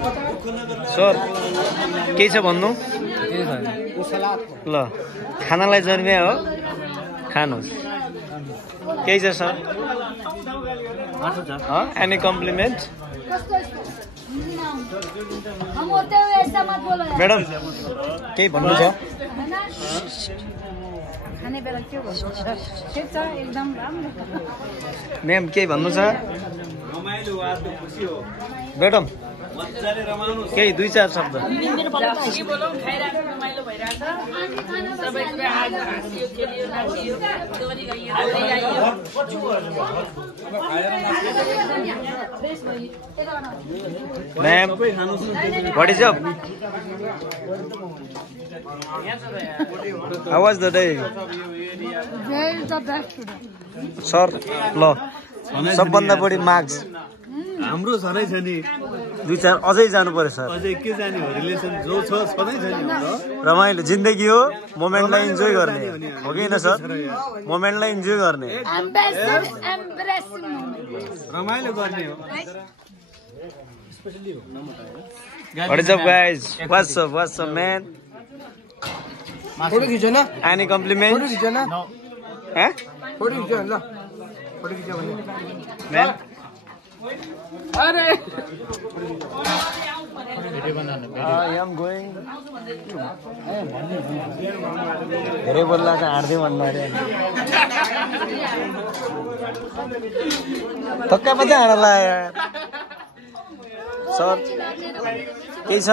Sir के छ भन्नु ल खानालाई जन्मे हो खानुहोस् के छ सर एनी कम्प्लिमेन्ट मैडम के भन्नु छ खाने बेला के भन्नु छ ठिक छ एकदम राम्रो मैम के भन्नु छ रमाइलो आज खुसी हो मैडम मज्जाले रमाउनु केही दुई चार शब्द के बोलौँ खाइरहेको रमाइलो भइरहेछ सबै कुरा आज हाँसियो खेलियो नाचियो दोहोरी गइयो ma'am what is up how was the day sir ल सबभन्दा बढी मार्क्स हाम्रो सधैँ छ नि दुई चार अझै जानु पर्यो सर अझै के जाने हो रिलेसन जो छ सधैँ छ नि हाम्रो रमाइलो जिन्दगी हो मोमेन्टलाई इन्जोय गर्ने हो कि होइन सर मोमेन्टलाई इन्जोय गर्ने रमाइलो गर्ने हो What is up guys? What's up man? Photo खिच्यो न Any compliment? फोटो खिच्यो न Huh? फोटो खिच्यो ल फोटो खिच्यो भने Man? अरे I am going. धेरै बोल्ला चाहिँ हार्दै भन्नु अरे धक्का पछि हाडला यार सर केही छ